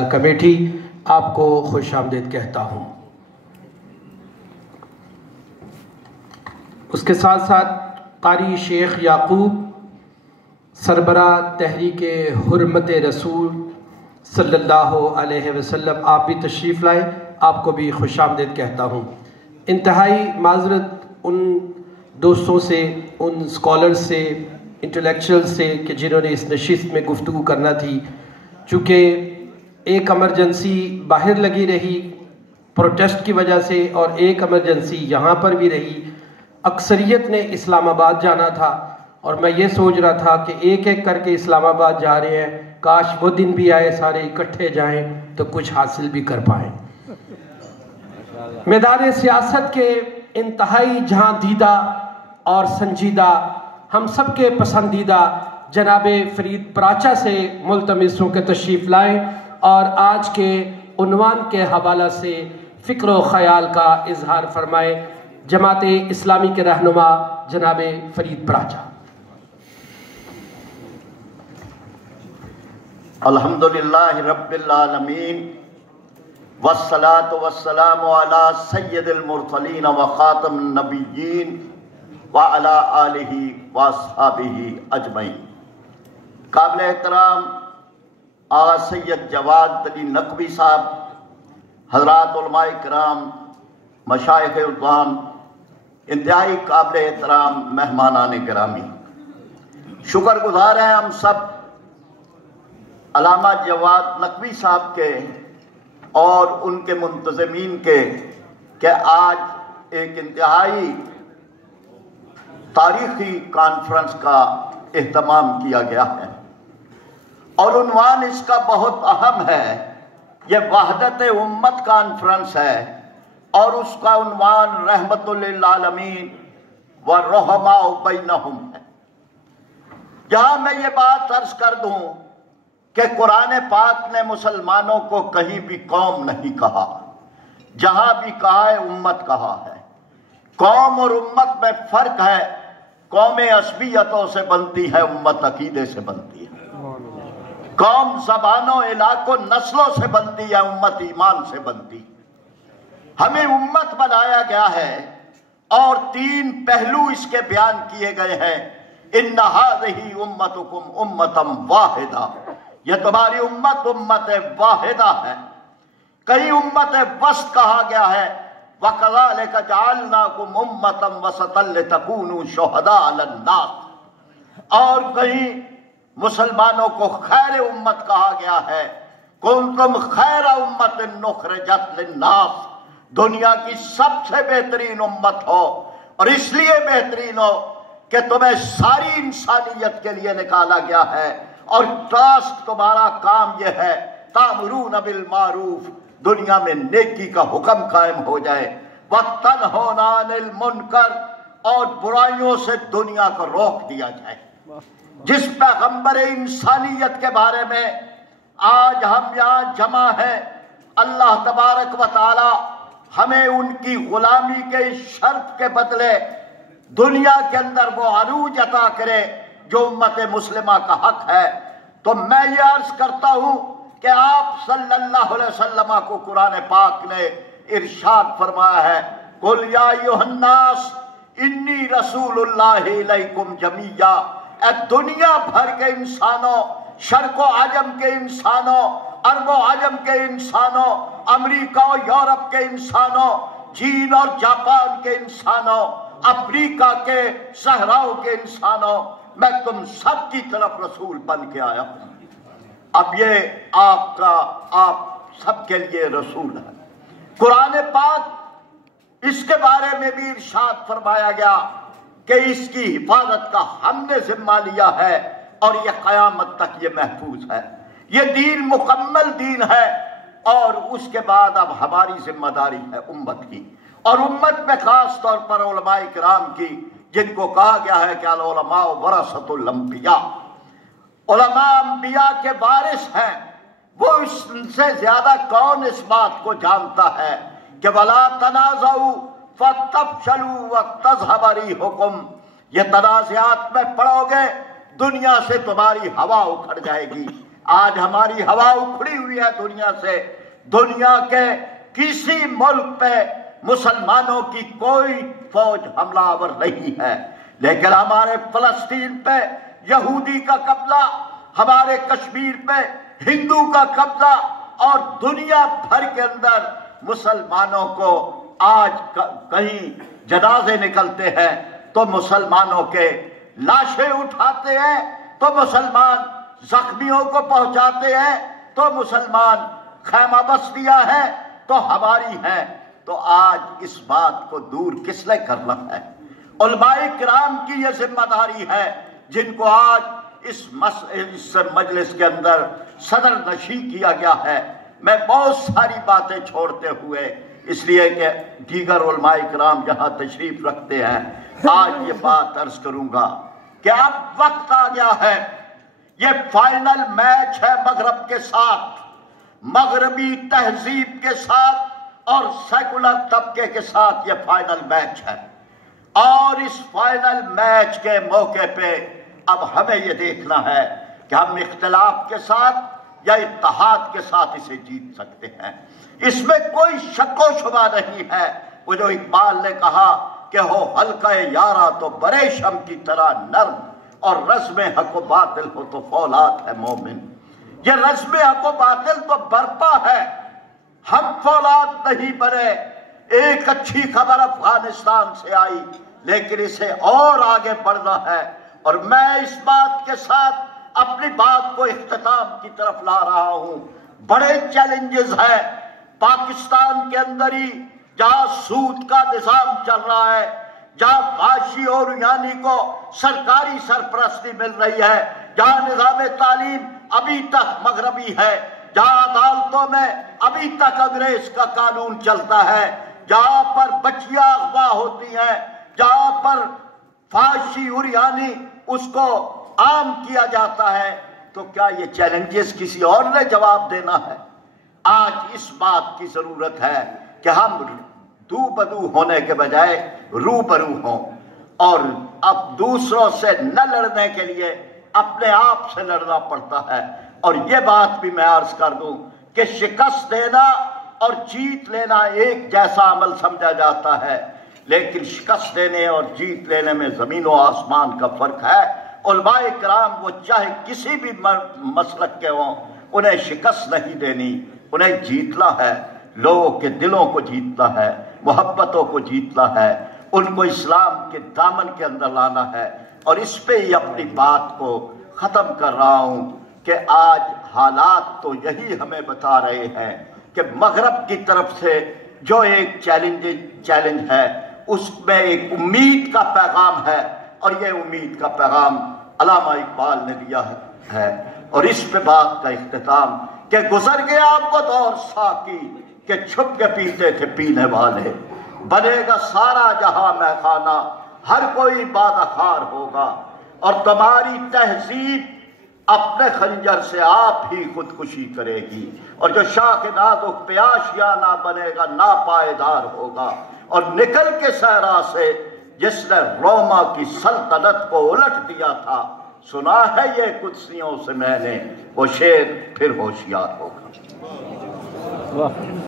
Committee آپ کو خوش آمدید کہتا ہوں۔ اس کے ساتھ ساتھ قاری شیخ یعقوب سربراہ تحریک حرمت رسول صلی اللہ علیہ وسلم آپ بھی تشریف لائے، آپ کو بھی خوش آمدید کہتا ہوں۔ انتہائی معذرت ان دوستوں سے، ان اسکالر سے، انٹلیکچوئل سے کہ جنہوں نے اس نشست میں گفتگو کرنا تھی، چونکہ ایک ایمرجنسی باہر لگی رہی پروٹیسٹ کی وجہ سے اور ایک ایمرجنسی یہاں پر بھی رہی۔ اکثریت نے اسلام آباد جانا تھا اور میں یہ سوچ رہا تھا کہ ایک ایک کر کے اسلام آباد جا رہے ہیں، کاش وہ دن بھی آئے سارے اکٹھے جائیں تو کچھ حاصل بھی کر پائیں۔ میدان سیاست کے انتہائی جہاں دیدہ اور سنجیدہ ہم سب کے پسندیدہ جناب فرید پراچا سے ملتمس ہوں کہ تشریف لائیں اور آج کے عنوان کے حوالہ سے فکر و خیال کا اظہار فرمائے۔ جماعت اسلامی کے رہنما جناب فرید پراچا۔ الحمدللہ رب العالمین والصلاة والسلام علی سید المرسلین وخاتم النبیین وعلی آلہ واصحابہ اجمعین۔ قابل احترام آغا سید جواد علی نقوی صاحب، حضرات علماء کرام، مشائخ اعظام، انتہائی قابل احترام مہمانان گرامی، شکر گزار ہیں ہم سب علامہ جواد نقوی صاحب کے اور ان کے منتظمین کے کہ آج ایک انتہائی تاریخی کانفرنس کا اہتمام کیا گیا ہے اور عنوان اس کا بہت اہم ہے۔ یہ وحدت امت کانفرنس ہے اور اس کا عنوان رحمت للعالمین والرحماء بینہم ہے۔ یہاں میں یہ بات عرض کر دوں کہ قرآن پاک نے مسلمانوں کو کہیں بھی قوم نہیں کہا، جہاں بھی کہا ہے امت کہا ہے۔ قوم اور امت میں فرق ہے، قوم عصبیتوں سے بنتی ہے، امت عقیدے سے بنتی ہے۔ قوم زبانوں، علاقوں، نسلوں سے بنتی ہے، امت ایمان سے بنتی ہے۔ ہمیں امت بنایا گیا ہے اور تین پہلو اس کے بیان کیے گئے ہیں۔ ان ھذہ امتکم امۃ واحدہ، یہ تمہاری امت امت واحدہ ہے۔ کئی امت وسط کہا گیا ہے، وَكَذَلِكَ جَعَلْنَاكُمْ أُمَّةً وَسَطًا لِتَكُونُوا شُهَدَاءَ عَلَى النَّاسِ، اور کہیں مسلمانوں کو خیر امت کہا گیا ہے، كُنتُمْ خَيْرَ أُمَّةٍ أُخْرِجَتْ لِلنَّاسِ، دنیا کی سب سے بہترین امت ہو، اور اس لیے بہترین ہو کہ تمہیں ساری انسانیت کے لیے نکالا گیا ہے، اور ٹاسک تمہارا کام یہ ہے تَأْمُرُونَ بِالْمَعْرُوفِ، دنیا میں نیکی کا حکم قائم ہو جائے، وَتَنْهُونَ عَنِ الْمُنْكَرِ، اور برائیوں سے دنیا کو روک دیا جائے۔ جس پیغمبر انسانیت کے بارے میں آج ہم یہاں جمع ہیں، اللہ تبارک و تعالی ہمیں ان کی غلامی کے شرط کے بدلے دنیا کے اندر وہ عروج عطا کرے جو امت مسلمہ کا حق ہے۔ تو میں یہ عرض کرتا ہوں کہ آپ صلی اللہ علیہ وسلم کو قرآن پاک نے ارشاد فرمایا ہے، قُلْ يَا أَيُّهَا النَّاسُ إِنِّي رَسُولُ اللَّهِ إِلَيْكُمْ جَمِيعًا، اے دنیا بھر کے انسانوں، شرق و عجم کے انسانوں، عرب و عجم کے انسانوں، امریکہ و یورپ کے انسانوں، چین اور جاپان کے انسانوں، افریقہ کے صحراؤں کے انسانوں، میں تم سب کی طرف رسول بن کے آیا ہوں۔ اب یہ آپ سب کے لیے رسول ہے۔ قرآن پاک اس کے بارے میں بھی ارشاد فرمایا گیا کہ اس کی حفاظت کا ہم نے ذمہ لیا ہے اور یہ قیامت تک یہ محفوظ ہے۔ یہ دین مکمل دین ہے اور اس کے بعد اب ہماری ذمہ داری ہے امت کی، اور امت میں خاص طور پر علماء کرام کی، جن کو کہا گیا ہے کہ العلماء ورثۃ الانبیاء، علماء انبیاء کے وارث ہیں۔ وہ اس سے زیادہ کون اس بات کو جانتا ہے کہ وَلَا تَنَازَعُوا فَتَفْشَلُوا وَتَذْهَبَ رِيحُكُمْ، یہ تنازعات میں پڑو گے دنیا سے تمہاری ہوا اکھڑ جائے گی، آج ہماری ہوا اکھڑی ہوئی ہے دنیا سے. دنیا کے کسی ملک پہ مسلمانوں کی کوئی فوج حملہ آور نہیں ہے، لیکن ہمارے فلسطین پہ یہودی کا قبضہ، ہمارے کشمیر پہ ہندو کا قبضہ، اور دنیا بھر کے اندر مسلمانوں کو آج کہیں جنازے نکلتے ہیں تو مسلمانوں کے لاشیں اٹھاتے ہیں، تو مسلمان زخمیوں کو پہنچاتے ہیں، تو مسلمان خیمہ بستیاں ہیں تو ہماری ہیں. تو آج اس بات کو دور کس نے کرنا ہے؟ علماء کرام کی یہ ذمہ داری ہے جن کو آج اس مجلس کے اندر صدر نشین کیا گیا ہے. میں بہت ساری باتیں چھوڑتے ہوئے اس لیے کہ دیگر علماء کرام یہاں تشریف رکھتے ہیں آج یہ بات عرض کروں گا کہ اب وقت آ گیا ہے. یہ فائنل میچ ہے مغرب کے ساتھ، مغربی تہذیب کے ساتھ اور سیکولر طبقے کے ساتھ یہ فائنل میچ ہے. اور اس فائنل میچ کے موقع پہ اب ہمیں یہ دیکھنا ہے کہ ہم اختلاف کے ساتھ یا اتحاد کے ساتھ اسے جیت سکتے ہیں. اس میں کوئی شک و شبہ نہیں ہے. وہ جو اقبال نے کہا کہ ہو حلقہ یارا تو برے شم کی طرح نرم، اور رزم حق و باطل ہو تو فولاد ہے مومن. یہ رزم حق و باطل تو برپا ہے، ہم فولاد نہیں بنے. ایک اچھی خبر افغانستان سے آئی لیکن اسے اور آگے بڑھنا ہے. اور میں اس بات کے ساتھ اپنی بات کو اختتام کی طرف لا رہا ہوں. بڑے چیلنجز ہیں پاکستان کے اندر ہی، جہاں سود کا نظام چل رہا ہے، جہاں فحاشی اور عریانی کو سرکاری سرپرستی مل رہی ہے، جہاں نظام تعلیم ابھی تک مغربی ہے، جہاں عدالتوں میں ابھی تک انگریز کا قانون چلتا ہے، جہاں پر بچیاں اغوا ہوتی ہیں، جہاں پر فحاشی عریانی اس کو عام کیا جاتا ہے. تو کیا یہ چیلنجز کسی اور نے جواب دینا ہے؟ آج اس بات کی ضرورت ہے کہ ہم دو بدو ہونے کے بجائے روبرو ہوں، اور اب دوسروں سے نہ لڑنے کے لیے اپنے آپ سے لڑنا پڑتا ہے. اور یہ بات بھی میں عرض کر دوں کہ شکست دینا اور جیت لینا ایک جیسا عمل سمجھا جاتا ہے، لیکن شکست دینے اور جیت لینے میں زمین و آسمان کا فرق ہے. علماء کرام وہ چاہے کسی بھی مسلک کے ہوں، انہیں شکست نہیں دینی، انہیں جیتنا ہے، لوگوں کے دلوں کو جیتنا ہے، محبتوں کو جیتنا ہے، ان کو اسلام کے دامن کے اندر لانا ہے. اور اس پہ ہی اپنی بات کو ختم کر رہا ہوں کہ آج حالات تو یہی ہمیں بتا رہے ہیں کہ مغرب کی طرف سے جو ایک چیلنج ہے اس میں ایک امید کا پیغام ہے، اور یہ امید کا پیغام علامہ اقبال نے دیا ہے. اور اس پہ بات کا اختتام کہ گزر گیا وہ دور ساقی کہ چھپ کے پیتے تھے پینے والے، بنے گا سارا جہاں میخانہ ہر کوئی بادخار ہوگا، اور تمہاری تہذیب اپنے خنجر سے آپ ہی خودکشی کرے گی، اور جو شاخ نازک پہ آشیانہ بنے گا ناپائیدار ہوگا. اور نکل کے صحرا سے جس نے روما کی سلطنت کو الٹ دیا تھا، سنا ہے یہ قدسیوں سے میں نے، وہ شیر پھر ہوشیار ہوگا.